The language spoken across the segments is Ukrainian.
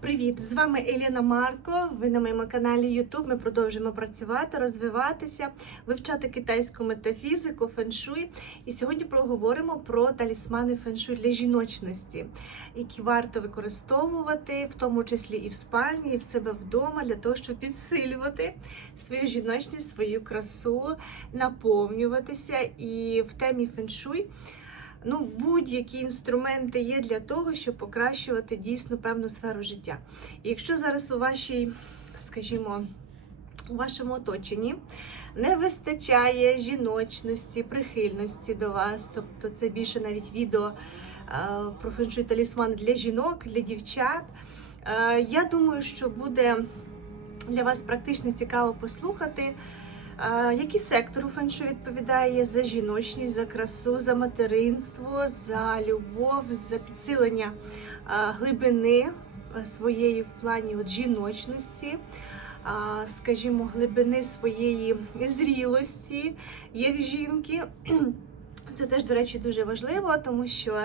Привіт! З вами Еліна Марко. Ви на моєму каналі YouTube. Ми продовжуємо працювати, розвиватися, вивчати китайську метафізику, феншуй. І сьогодні проговоримо про талісмани феншуй для жіночності, які варто використовувати, в тому числі і в спальні, і в себе вдома, для того, щоб підсилювати свою жіночність, свою красу, наповнюватися. І в темі феншуй. Ну, будь-які інструменти є для того, щоб покращувати дійсно певну сферу життя. І якщо зараз у вашій, скажімо, у вашому оточенні не вистачає жіночності, прихильності до вас, тобто це більше навіть відео е, про феншуй талісман для жінок, для дівчат. Е, я думаю, що буде для вас практично цікаво послухати. Який сектор у феншу відповідає за жіночність, за красу, за материнство, за любов, за підсилення глибини своєї в плані от жіночності, скажімо, глибини своєї зрілості як жінки. Це теж, до речі, дуже важливо, тому що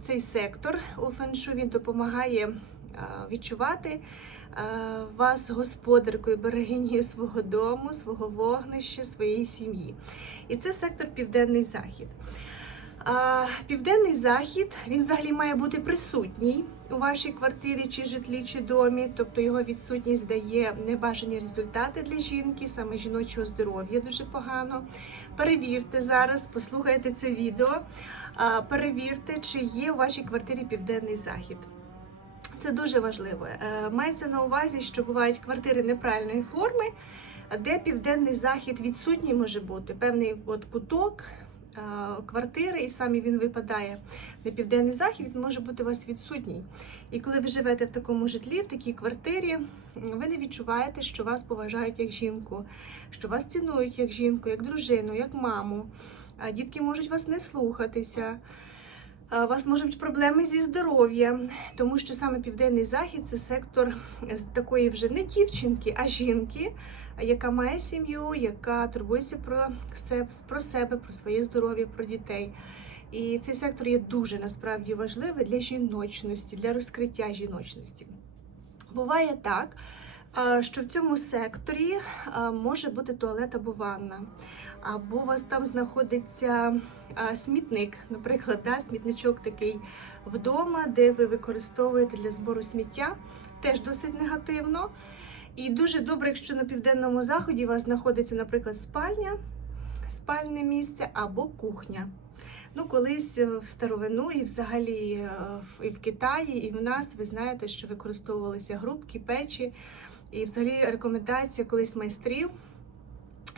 цей сектор у феншу він допомагає відчувати вас господаркою, берегинею свого дому, свого вогнища, своєї сім'ї. І це сектор Південний Захід. Південний захід він взагалі має бути присутній у вашій квартирі чи житлі, чи домі, тобто його відсутність дає небажані результати для жінки, саме жіночого здоров'я дуже погано. Перевірте зараз, послухайте це відео, перевірте, чи є у вашій квартирі південний захід. Це дуже важливо. Е, мається на увазі, що бувають квартири неправильної форми, де південний захід відсутній може бути певний от куток е, квартири, і саме він випадає на південний захід, він може бути у вас відсутній. І коли ви живете в такому житлі, в такій квартирі, ви не відчуваєте, що вас поважають як жінку, що вас цінують як жінку, як дружину, як маму. Дітки можуть вас не слухатися. У вас можуть бути проблеми зі здоров'ям, тому що саме південний захід це сектор з такої вже не дівчинки, а жінки, яка має сім'ю, яка турбується про себе, про себе, про своє здоров'я, про дітей. І цей сектор є дуже насправді важливий для жіночності, для розкриття жіночності. Буває так що в цьому секторі може бути туалет або ванна, або у вас там знаходиться смітник, наприклад, да, смітничок такий вдома, де ви використовуєте для збору сміття, теж досить негативно. І дуже добре, якщо на південному заході у вас знаходиться, наприклад, спальня, спальне місце або кухня. Ну, колись в старовину і взагалі і в Китаї, і в нас ви знаєте, що використовувалися грубки, печі. І, взагалі, рекомендація колись майстрів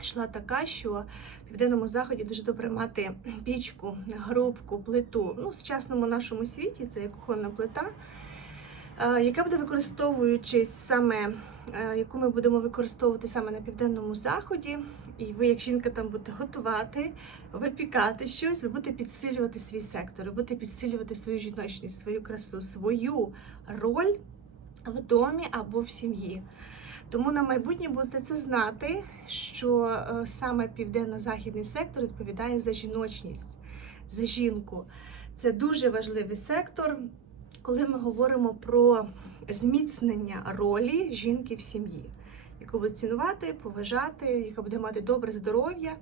йшла така, що в південному заході дуже добре мати пічку, грубку, плиту. Ну, в сучасному нашому світі це є кухонна плита, е, яка буде використовуючись саме, е, яку ми будемо використовувати саме на південному заході. І ви, як жінка, там будете готувати, випікати щось, ви будете підсилювати свій сектор, ви будете підсилювати свою жіночність, свою красу, свою роль в домі або в сім'ї. Тому на майбутнє будете це знати, що е, саме південно-західний сектор відповідає за жіночність, за жінку. Це дуже важливий сектор, коли ми говоримо про зміцнення ролі жінки в сім'ї, яку буде цінувати, поважати, яка буде мати добре здоров'я,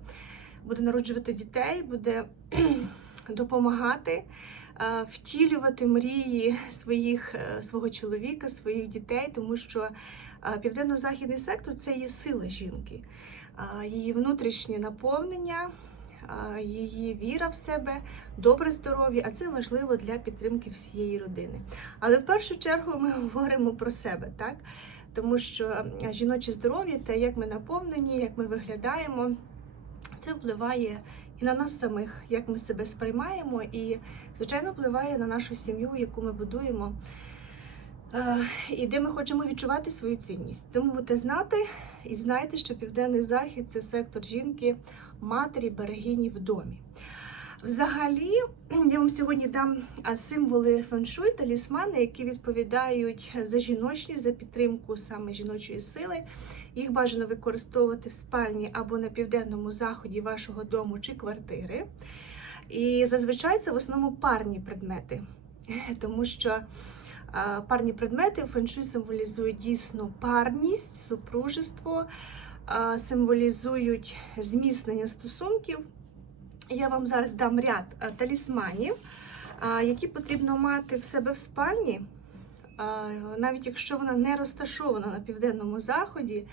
буде народжувати дітей, буде допомагати. Е, втілювати мрії своїх, е, свого чоловіка, своїх дітей, тому що е, південно-західний сектор це є сила жінки, її внутрішнє наповнення. Її віра в себе, добре здоров'я, а це важливо для підтримки всієї родини. Але в першу чергу ми говоримо про себе, так? Тому що жіноче здоров'я те, як ми наповнені, як ми виглядаємо, це впливає і на нас самих, як ми себе сприймаємо, і, звичайно, впливає на нашу сім'ю, яку ми будуємо, е, і де ми хочемо відчувати свою цінність. Тому будете знати і знайте, що Південний Захід це сектор жінки, матері, берегині в домі. Взагалі, я вам сьогодні дам символи феншуй, талісмани, які відповідають за жіночність, за підтримку саме жіночої сили. Їх бажано використовувати в спальні або на південному заході вашого дому чи квартири. І зазвичай це в основному парні предмети, тому що Парні предмети в феншуй символізують дійсно парність, супружество, символізують зміцнення стосунків. Я вам зараз дам ряд талісманів, які потрібно мати в себе в спальні, навіть якщо вона не розташована на південному заході,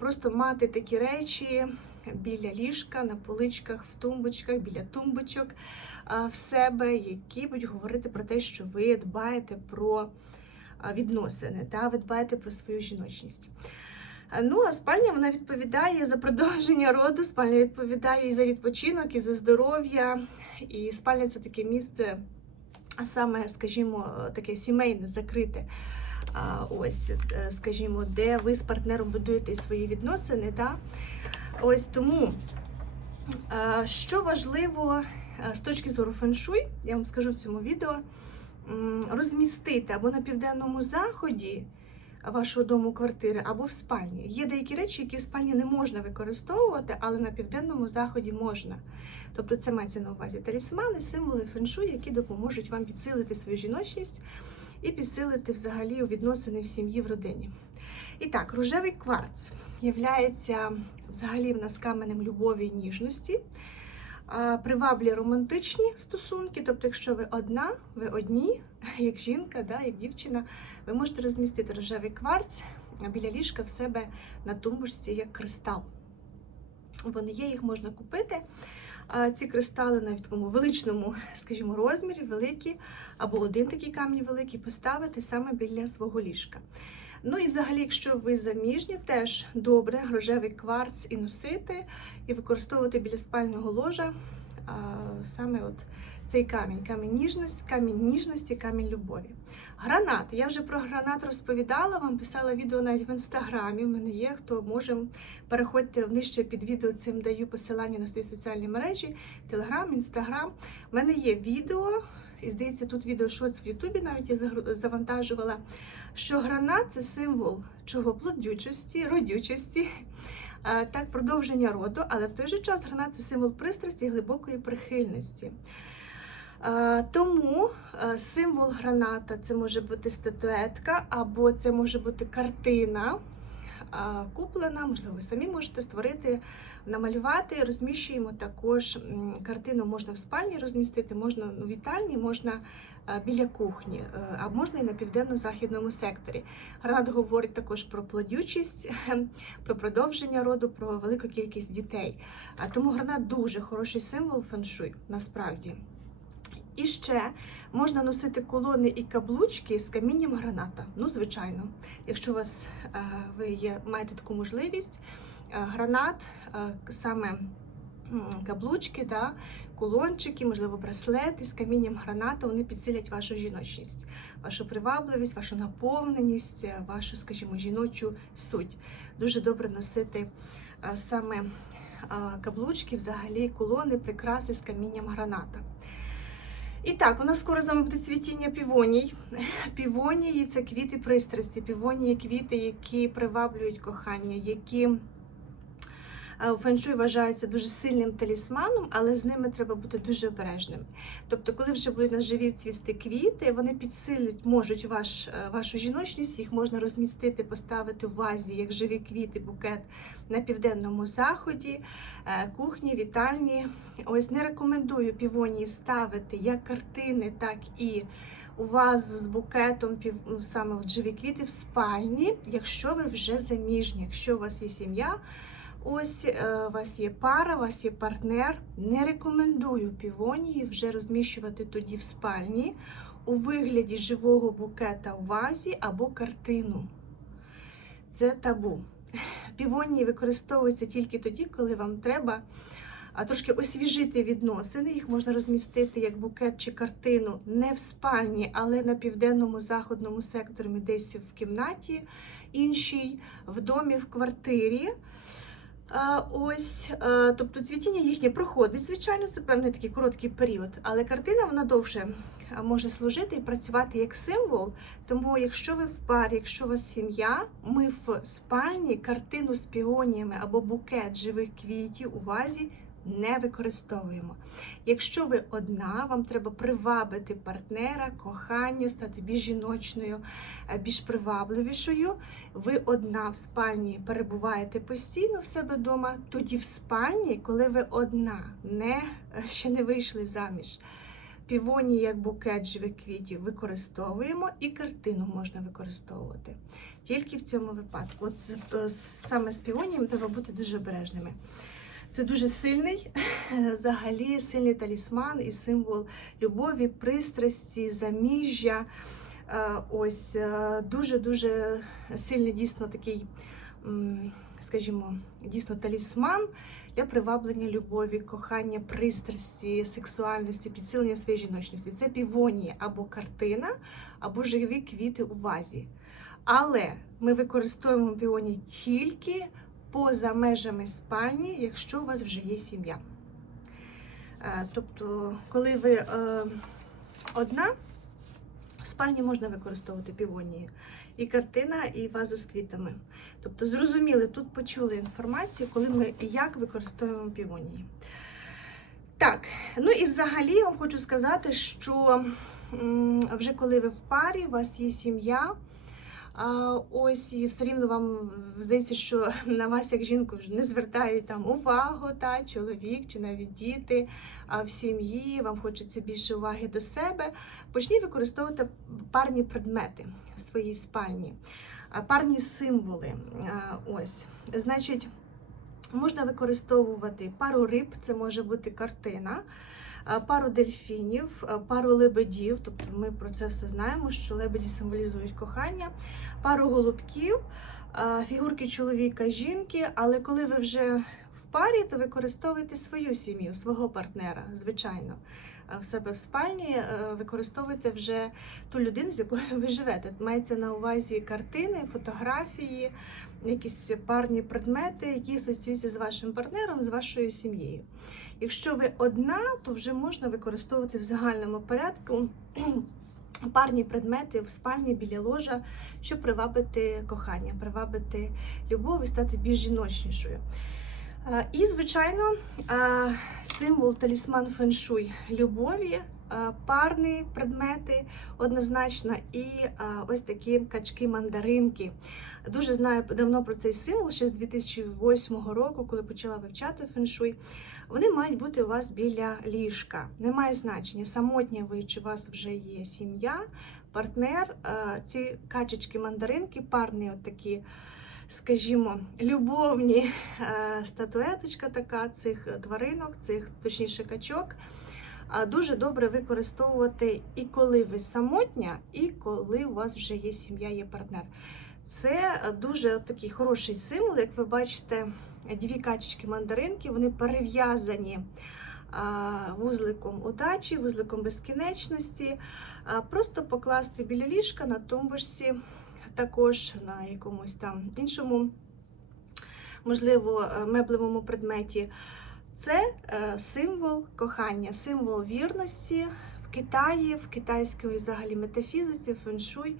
просто мати такі речі біля ліжка, на поличках, в тумбочках, біля тумбочок в себе, які будуть говорити про те, що ви дбаєте про відносини, та ви дбаєте про свою жіночність. Ну, а спальня вона відповідає за продовження роду, спальня відповідає і за відпочинок, і за здоров'я. І спальня це таке місце, саме, скажімо, таке сімейне, закрите. Ось, е, скажімо, де ви з партнером будуєте свої відносини. Та? Ось тому, що важливо е, з точки зору феншуй, я вам скажу в цьому відео, розмістити або на південному заході вашого дому квартири, або в спальні. Є деякі речі, які в спальні не можна використовувати, але на південному заході можна. Тобто це мається на увазі талісмани, символи феншуй, які допоможуть вам підсилити свою жіночність і підсилити взагалі відносини в сім'ї в родині. І так, рожевий кварц являється взагалі в нас каменем любові і ніжності. А, Приваблює романтичні стосунки, тобто, якщо ви одна, ви одні, як жінка, да, як дівчина, ви можете розмістити рожевий кварц біля ліжка в себе на тумбочці як кристал. Вони є, їх можна купити. Ці кристали навіть в такому величному, скажімо, розмірі, великі, або один такий камінь великий поставити саме біля свого ліжка. Ну і взагалі, якщо ви заміжні, теж добре рожевий кварц і носити, і використовувати біля спального ложа а, саме от цей камінь, камінь ніжності, камінь ніжності, камінь любові. Гранат. Я вже про гранат розповідала, вам писала відео навіть в інстаграмі. У мене є, хто може переходьте нижче під відео, цим даю посилання на свої соціальні мережі, Телеграм, Інстаграм. У мене є відео. І здається, тут відео шоц в Ютубі навіть я завантажувала, що гранат це символ чого? Плодючості, родючості, так, продовження роду, але в той же час гранат це символ пристрасті і глибокої прихильності. Тому символ граната це може бути статуетка, або це може бути картина куплена, можливо, ви самі можете створити, намалювати. Розміщуємо також картину можна в спальні розмістити, можна у вітальні, можна е, біля кухні, е, а можна і на південно-західному секторі. Гранат говорить також про плодючість, про продовження роду, про велику кількість дітей. Тому гранат дуже хороший символ феншуй, насправді. І ще можна носити колони і каблучки з камінням граната. Ну, звичайно, якщо у вас е, ви є, маєте таку можливість, е, гранат, е, саме каблучки, да, кулончики, можливо, браслети з камінням граната, вони підсилять вашу жіночність, вашу привабливість, вашу наповненість, вашу, скажімо, жіночу суть. Дуже добре носити саме каблучки, взагалі колони, прикраси з камінням граната. І так, у нас скоро з вами буде цвітіння півоній. Півонії це квіти пристрасті, півонії квіти, які приваблюють кохання, які феншуй вважаються дуже сильним талісманом, але з ними треба бути дуже обережними. Тобто, коли вже будуть на живі цвісти квіти, вони підсилять, можуть ваш, е, вашу жіночність, їх можна розмістити, поставити в вазі, як живі квіти, букет на південному заході, е, кухні, вітальні. Ось не рекомендую півонії ставити як картини, так і у вазу з букетом пів саме от живі квіти в спальні, якщо ви вже заміжні, якщо у вас є сім'я. Ось е, у вас є пара, у вас є партнер. Не рекомендую півонії вже розміщувати тоді в спальні у вигляді живого букета у вазі або картину. Це табу. Півонії використовуються тільки тоді, коли вам треба трошки освіжити відносини. Їх можна розмістити як букет чи картину не в спальні, але на південному заходному секторі, десь в кімнаті іншій, в домі, в квартирі. Ось, тобто цвітіння їхнє проходить, звичайно, це певний такий короткий період, але картина вона довше може служити і працювати як символ. Тому, якщо ви в парі, якщо у вас сім'я, ми в спальні картину з піоніями або букет живих квітів у вазі не використовуємо. Якщо ви одна, вам треба привабити партнера, кохання, стати більш жіночною, е, більш привабливішою. Ви одна в спальні перебуваєте постійно в себе вдома. Тоді в спальні, коли ви одна, не, ще не вийшли заміж. Півонії як букет живих квітів використовуємо, і картину можна використовувати. Тільки в цьому випадку. От е, саме з півонієм треба бути дуже обережними. Це дуже сильний, взагалі сильний талісман і символ любові, пристрасті, заміжжя. Е, Ось дуже-дуже сильний дійсно такий, скажімо, дійсно талісман для приваблення любові, кохання, пристрасті, сексуальності, підсилення своєї жіночності. Це півонія або картина, або живі квіти у вазі. Але ми використовуємо піоні тільки поза межами спальні, якщо у вас вже є сім'я. Е, Тобто, коли ви е, одна, в спальні можна використовувати півонії. І картина, і ваза з квітами. Тобто, зрозуміли, тут почули інформацію, коли ми як використовуємо півонії. Так, ну і взагалі я вам хочу сказати, що вже коли ви в парі, у вас є сім'я. А, ось і все рівно вам здається, що на вас, як жінку, вже не звертають там увагу, та чоловік чи навіть діти а в сім'ї, вам хочеться більше уваги до себе. Почніть використовувати парні предмети в своїй спальні, парні символи. А, Ось, значить, можна використовувати пару риб, це може бути картина пару дельфінів, пару лебедів, тобто ми про це все знаємо, що лебеді символізують кохання, пару голубків, фігурки чоловіка, жінки. Але коли ви вже в парі, то використовуйте свою сім'ю, свого партнера, звичайно. А В себе в спальні е, використовуйте вже ту людину, з якою ви живете. Мається на увазі картини, фотографії, якісь парні предмети, які асоціюються з вашим партнером, з вашою сім'єю. Якщо ви одна, то вже можна використовувати в загальному порядку парні предмети в спальні біля ложа, щоб привабити кохання, привабити любов і стати більш жіночнішою. Е, І, звичайно, е, символ талісман феншуй любові, е, парні предмети однозначно, і ось такі качки-мандаринки. Дуже знаю давно про цей символ, ще з 2008 року, коли почала вивчати феншуй. Вони мають бути у вас біля ліжка. Немає значення, самотня ви чи у вас вже є сім'я, партнер. Ці качечки-мандаринки, парні, от такі, скажімо, любовні е, статуеточка така цих тваринок, цих точніше качок. Дуже добре використовувати і коли ви самотня, і коли у вас вже є сім'я, є партнер. Це дуже такий хороший символ, як ви бачите, дві качечки мандаринки, вони перев'язані вузликом удачі, вузликом безкінечності. Просто покласти біля ліжка на тумбочці, також на якомусь там іншому, можливо, е, меблевому предметі. Це е, символ кохання, символ вірності в Китаї, в китайській взагалі метафізиці, феншуй.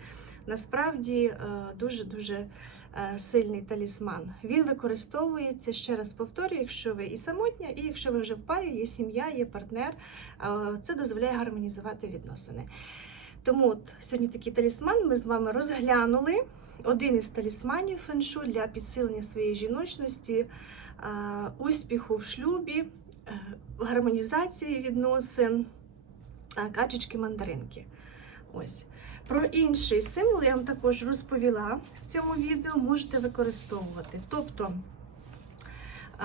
Насправді дуже-дуже е, сильний талісман. Він використовується, ще раз повторюю, якщо ви і самотня, і якщо ви вже в парі, є сім'я, є партнер, це дозволяє гармонізувати відносини. Тому от сьогодні такий талісман ми з вами розглянули. Один із талісманів феншу для підсилення своєї жіночності, е, успіху в шлюбі, е, гармонізації відносин, е, качечки-мандаринки. Ось. Про інший символ я вам також розповіла в цьому відео, можете використовувати. Тобто,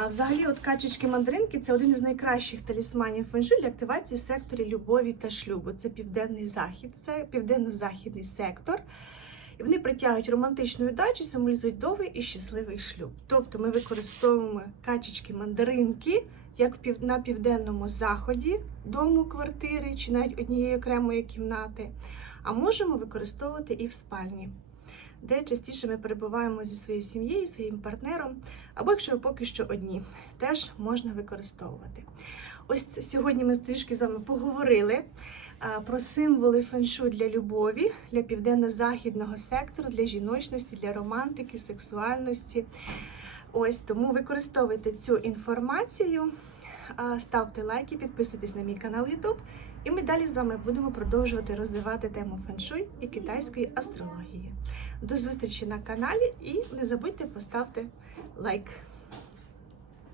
взагалі, от качечки-мандаринки це один із найкращих талісманів феншу для активації секторів любові та шлюбу. Це південний захід, це південно-західний сектор. І вони притягують романтичну удачу, символізують довгий і щасливий шлюб. Тобто ми використовуємо качечки-мандаринки як на південному заході дому, квартири чи навіть однієї окремої кімнати, а можемо використовувати і в спальні, де частіше ми перебуваємо зі своєю сім'єю, своїм партнером, або якщо ви поки що одні, теж можна використовувати. Ось сьогодні ми трішки з вами поговорили про символи феншу для любові, для південно-західного сектору, для жіночності, для романтики, сексуальності. Ось тому використовуйте цю інформацію. ставте лайки, підписуйтесь на мій канал YouTube. І ми далі з вами будемо продовжувати розвивати тему феншуй і китайської астрології. До зустрічі на каналі і не забудьте поставити лайк.